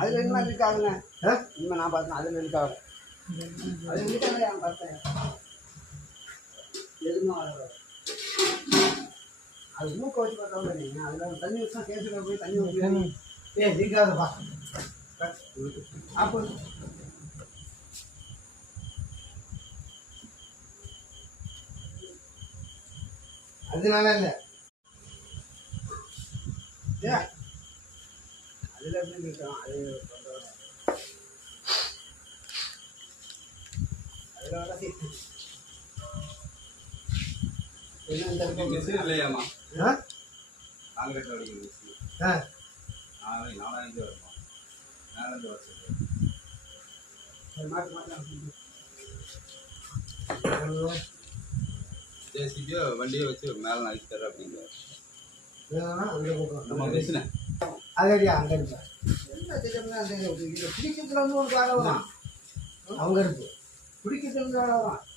அதில் இனிமே இருக்காதுங்க. இனிமேல் நான் பார்த்தேன் அதில் இருக்காது. அது இருக்காங்க நான் பார்த்தேன். எதுவுமே வராது. அது மூக்க வச்சு பார்த்தா நீங்கள் அதில் தண்ணி வச்சா கேஸுக்கு போய் தண்ணி ஊற்றி இருக்காதுப்பா. அப்போ அதனால இல்லை அதில் எப்படி நிற்கும் அது அதில் வர மிஷின் இல்லையாம்மா? காங்கிரீட் வடிக்கிற மிஷின் 4,000 வருமா? 4,000 வருஷம் ஜேசிபியோ வண்டியை வச்சு மேலே நடிச்சு தர அப்படிங்கிறார். நம்ம மிஷினை அதடியா அங்கே இருப்பா என்ன தெரியும்னா அந்த பிடிக்கிறதுல வந்து ஒரு வேலை வரும். அவங்க இருக்கு பிடிக்கிறதுல வேலை வரும்.